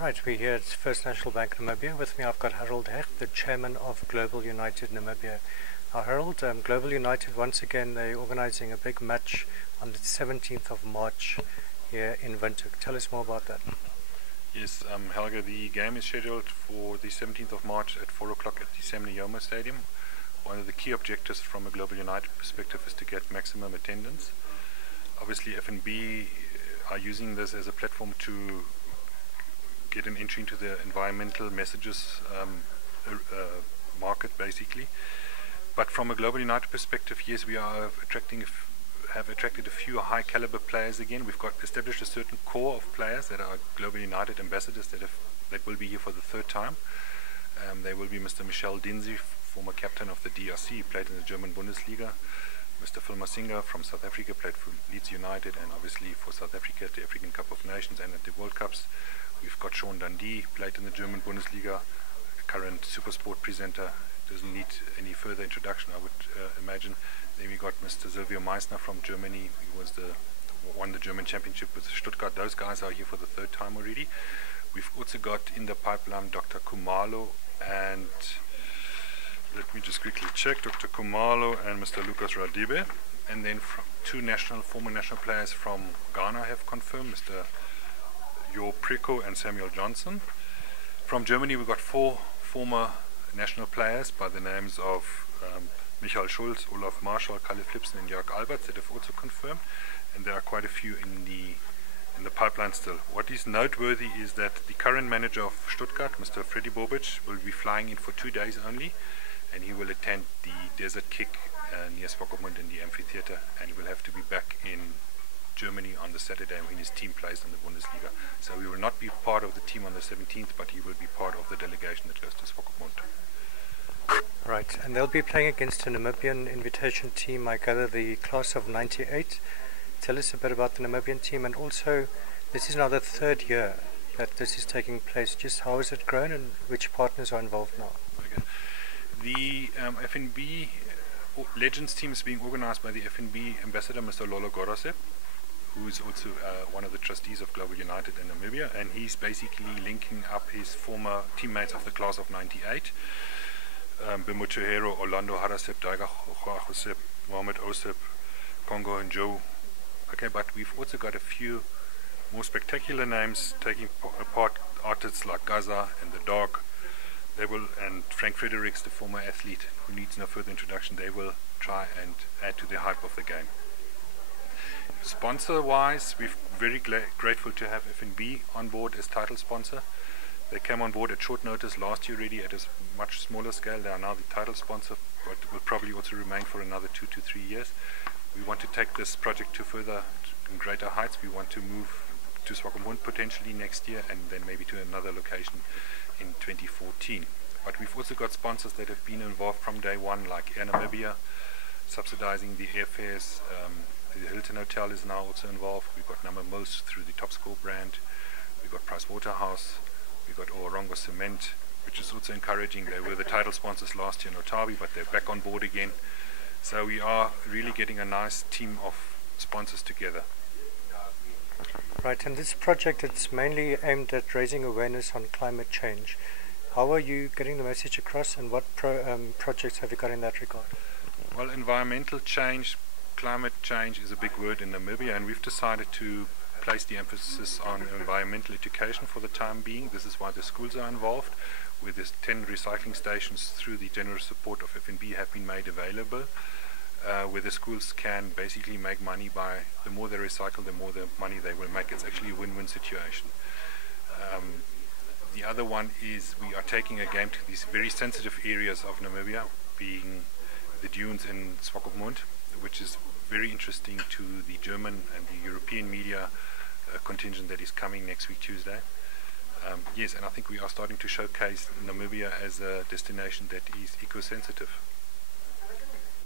Right, we're here at First National Bank Namibia. With me I've got Harald Hecht, the chairman of Global United Namibia. Now Harold, Global United, once again they're organizing a big match on the 17th of March here in Windhoek. Tell us more about that. Yes, Helga, the game is scheduled for the 17th of March at 4 o'clock at the Yoma Stadium. One of the key objectives from a Global United perspective is to get maximum attendance. Obviously FNB are using this as a platform to get an entry into the environmental messages market basically. But from a Global United perspective, yes, we are have attracted a few high caliber players again. We've got established a certain core of players that are Global United ambassadors that will be here for the third time. They will be Mr. Michel Dinzi, former captain of the DRC, played in the German Bundesliga. Mr. Phil Masinga from South Africa, played for Leeds United, and obviously for South Africa at the African Cup of Nations and at the World Cups. We've got Sean Dundee, played in the German Bundesliga, a current Supersport presenter. Doesn't need any further introduction, I would imagine. Then we got Mr. Silvio Meissner from Germany. He was won the German Championship with Stuttgart. Those guys are here for the third time already. We've also got in the pipeline Dr. Kumalo and let me just quickly check. Dr. Kumalo and Mr. Lucas Radibe. And then two former national players from Ghana have confirmed, Mr. Jo Preko and Samuel Johnson. From Germany we've got four former national players by the names of Michael Schulz, Olaf Marschall, Kalle Flipsen and Jörg Alberts that have also confirmed, and there are quite a few in the pipeline still. What is noteworthy is that the current manager of Stuttgart, Mr. Freddy Bobic, will be flying in for 2 days only, and he will attend the Desert Kick near Swakopmund in the amphitheater, and he will have to be back in Germany on the Saturday when his team plays in the Bundesliga. So he will not be part of the team on the 17th, but he will be part of the delegation that goes to Swakopmund. Right, and they'll be playing against a Namibian invitation team, I gather the class of 98. Tell us a bit about the Namibian team, and also this is now the third year that this is taking place. Just how has it grown and which partners are involved now? Okay. The FNB Legends team is being organized by the FNB ambassador, Mr. Lolo Gorosep, who is also one of the trustees of Global United in Namibia, and he's basically linking up his former teammates of the class of 98. Bimo Chihero, Orlando Harasep, Daiga Josep, Mohamed Osep, Congo and Joe. Okay, but we've also got a few more spectacular names taking part, artists like Gaza and The Dog. They will, and Frank Fredericks, the former athlete who needs no further introduction, they will try and add to the hype of the game. Sponsor wise, we're very grateful to have FNB on board as title sponsor. They came on board at short notice last year already at a much smaller scale. They are now the title sponsor, but will probably also remain for another 2 to 3 years. We want to take this project to further and greater heights. We want to move to Swakopmund potentially next year, and then maybe to another location in 2014. But we've also got sponsors that have been involved from day one, like Air Namibia, subsidizing the airfares. The Hilton Hotel is now also involved. We've got Number Mills through the Top Score brand. We've got Price Waterhouse. We've got Orongo Cement, which is also encouraging. They were the title sponsors last year in Otavi, but they're back on board again. So we are really getting a nice team of sponsors together. Right, and this project, it's mainly aimed at raising awareness on climate change. How are you getting the message across, and what projects have you got in that regard? Well, environmental change, climate change is a big word in Namibia, and we've decided to place the emphasis on environmental education for the time being. This is why the schools are involved, where there's 10 recycling stations through the generous support of FNB have been made available, where the schools can basically make money by the more they recycle, the more the money they will make. It's actually a win-win situation. The other one is we are taking a game to these very sensitive areas of Namibia, being the dunes in Swakopmund, which is very interesting to the German and the European media contingent that is coming next week Tuesday. Yes, and I think we are starting to showcase Namibia as a destination that is eco-sensitive.